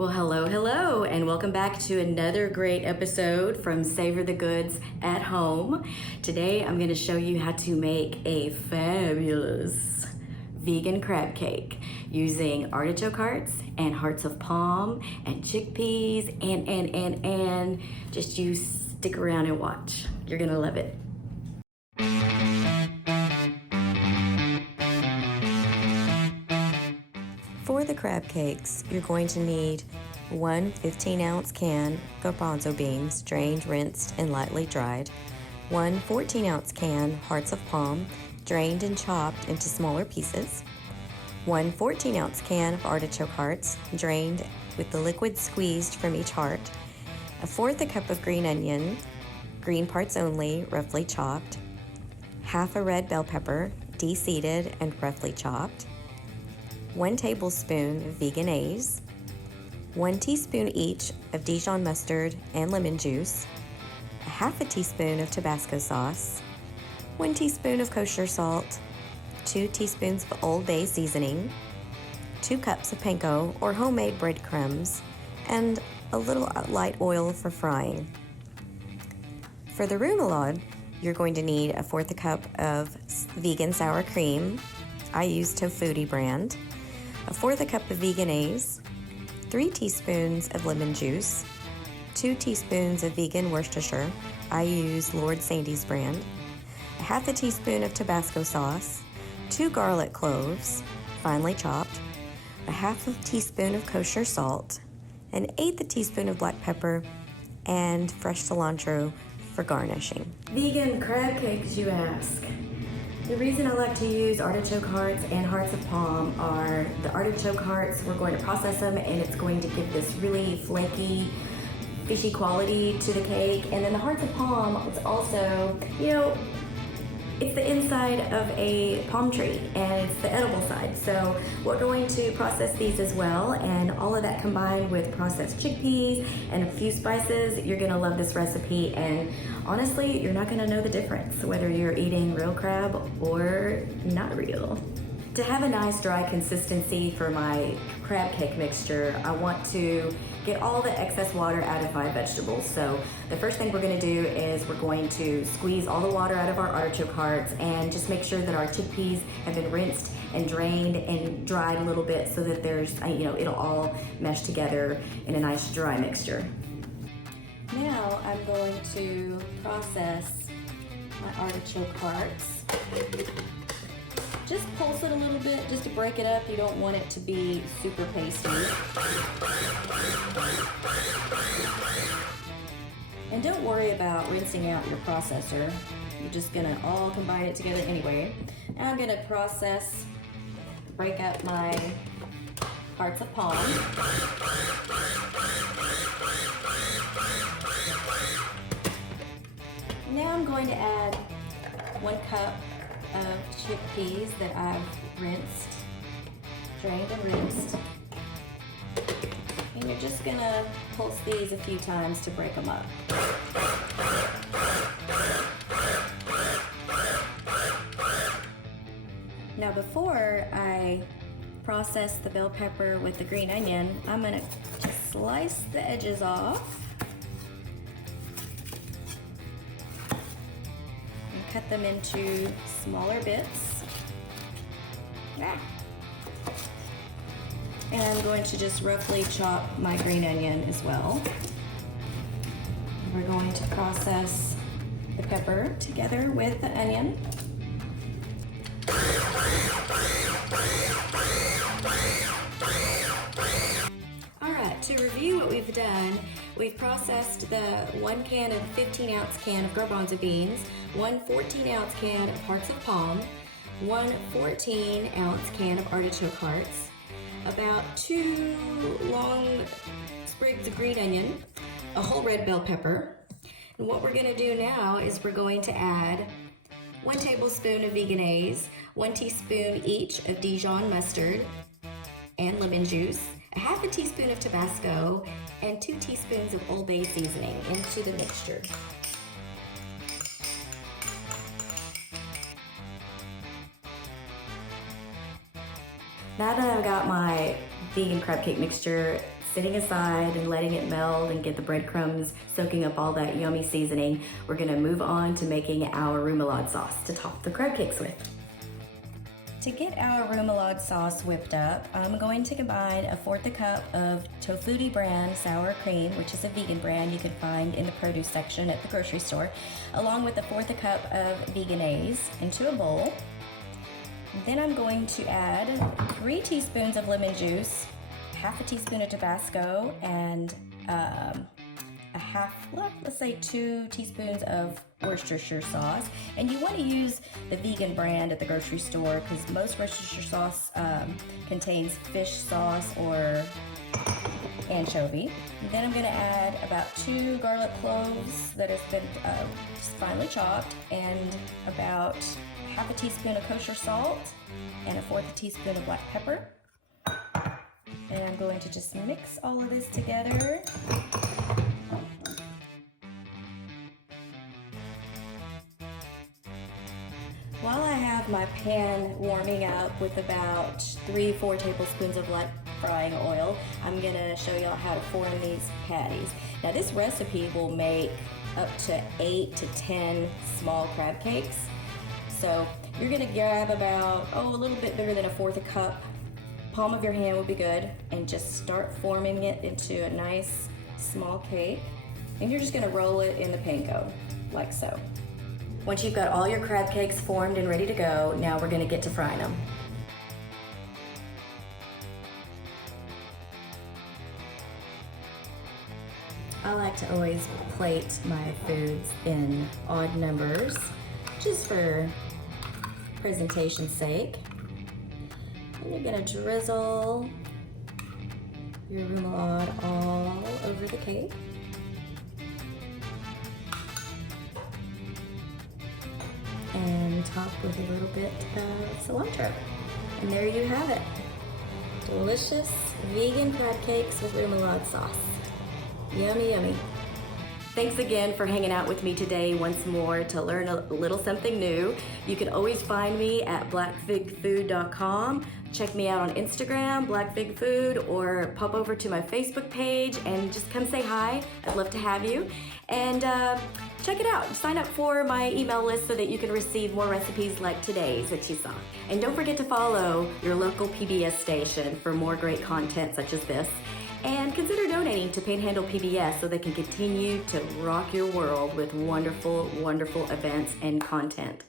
Well, hello, and welcome back to another great episode from Savor the Goods at Home. Today, I'm going to show you how to make a fabulous vegan crab cake using artichoke hearts and hearts of palm and chickpeas and just you stick around and watch. You're going to love it. For the crab cakes, you're going to need one 15-ounce can garbanzo beans, drained, rinsed, and lightly dried, one 14-ounce can hearts of palm, drained and chopped into smaller pieces, one 14-ounce can of artichoke hearts, drained with the liquid squeezed from each heart, a fourth a cup of green onion, green parts only, roughly chopped, half a red bell pepper, de-seeded and roughly chopped, 1 tablespoon of vegan-ase, 1 teaspoon each of Dijon mustard and lemon juice, a half a teaspoon of Tabasco sauce, 1 teaspoon of kosher salt, 2 teaspoons of Old Bay seasoning, 2 cups of panko or homemade breadcrumbs, and a little light oil for frying. For the remoulade, you're going to need a fourth a cup of vegan sour cream. I use Tofutti brand. A fourth a cup of vegan-ase, 3 teaspoons of lemon juice, 2 teaspoons of vegan Worcestershire. I use Lord Sandy's brand. A half a teaspoon of Tabasco sauce, 2 garlic cloves, finely chopped, a half a teaspoon of kosher salt, an eighth a teaspoon of black pepper, and fresh cilantro for garnishing. Vegan crab cakes, you ask? The reason I like to use artichoke hearts and hearts of palm are the artichoke hearts, we're going to process them and it's going to give this really flaky, fishy quality to the cake. And then the hearts of palm, it's also, it's the inside of a palm tree and it's the edible side. So we're going to process these as well, and all of that combined with processed chickpeas and a few spices, you're gonna love this recipe. And honestly, you're not gonna know the difference whether you're eating real crab or not real. To have a nice dry consistency for my crab cake mixture, I want to get all the excess water out of my vegetables. So the first thing we're gonna do is we're going to squeeze all the water out of our artichoke hearts and just make sure that our chickpeas have been rinsed and drained and dried a little bit so that there's, it'll all mesh together in a nice dry mixture. Now I'm going to process my artichoke hearts. Just pulse it a little bit just to break it up. You don't want it to be super pasty. And don't worry about rinsing out your processor. You're just gonna all combine it together anyway. Now I'm gonna break up my hearts of palm. Now I'm going to add 1 cup of chickpeas that I've drained and rinsed. And you're just gonna pulse these a few times to break them up. Now before I process the bell pepper with the green onion, I'm gonna just slice the edges off. Cut them into smaller bits. And I'm going to just roughly chop my green onion as well. We're going to process the pepper together with the onion. Alright, to review what we've done, we've processed the 1 can of 15-ounce can of garbanzo beans, 1 14-ounce can of hearts of palm, 1 14-ounce can of artichoke hearts, about 2 long sprigs of green onion, a whole red bell pepper. And what we're gonna do now is we're going to add 1 tablespoon of vegan-ase, 1 teaspoon each of Dijon mustard and lemon juice, a half a teaspoon of Tabasco, and 2 teaspoons of Old Bay seasoning into the mixture. Now that I've got my vegan crab cake mixture sitting aside and letting it meld and get the breadcrumbs soaking up all that yummy seasoning, we're gonna move on to making our remoulade sauce to top the crab cakes with. To get our remoulade sauce whipped up, I'm going to combine 1/4 cup of Tofutti brand sour cream, which is a vegan brand you can find in the produce section at the grocery store, along with 1/4 cup of veganese into a bowl. Then I'm going to add 3 teaspoons of lemon juice, 1/2 teaspoon of Tabasco, and let's say 2 teaspoons of Worcestershire sauce. And you want to use the vegan brand at the grocery store because most Worcestershire sauce contains fish sauce or anchovy. And then I'm going to add about 2 garlic cloves that have been just finely chopped, and about 1/2 teaspoon of kosher salt and 1/4 teaspoon of black pepper. And I'm going to just mix all of this together. While I have my pan warming up with about 3-4 tablespoons of light frying oil, I'm gonna show y'all how to form these patties. Now this recipe will make up to 8 to 10 small crab cakes. So you're gonna grab about, a little bit bigger than 1/4 cup. Palm of your hand would be good, and just start forming it into a nice small cake. And you're just gonna roll it in the panko, like so. Once you've got all your crab cakes formed and ready to go, now we're gonna get to frying them. I like to always plate my foods in odd numbers, just for presentation's sake. And you're gonna drizzle your remoulade all over the cake. And top with a little bit of cilantro. And there you have it. Delicious vegan crab cakes with remoulade sauce. Yummy, yummy. Thanks again for hanging out with me today once more to learn a little something new. You can always find me at blackfigfood.com. Check me out on Instagram, blackfigfood, or pop over to my Facebook page and just come say hi. I'd love to have you. And check it out. Sign up for my email list so that you can receive more recipes like today's that you saw. And don't forget to follow your local PBS station for more great content such as this. And consider donating to Panhandle PBS so they can continue to rock your world with wonderful, wonderful events and content.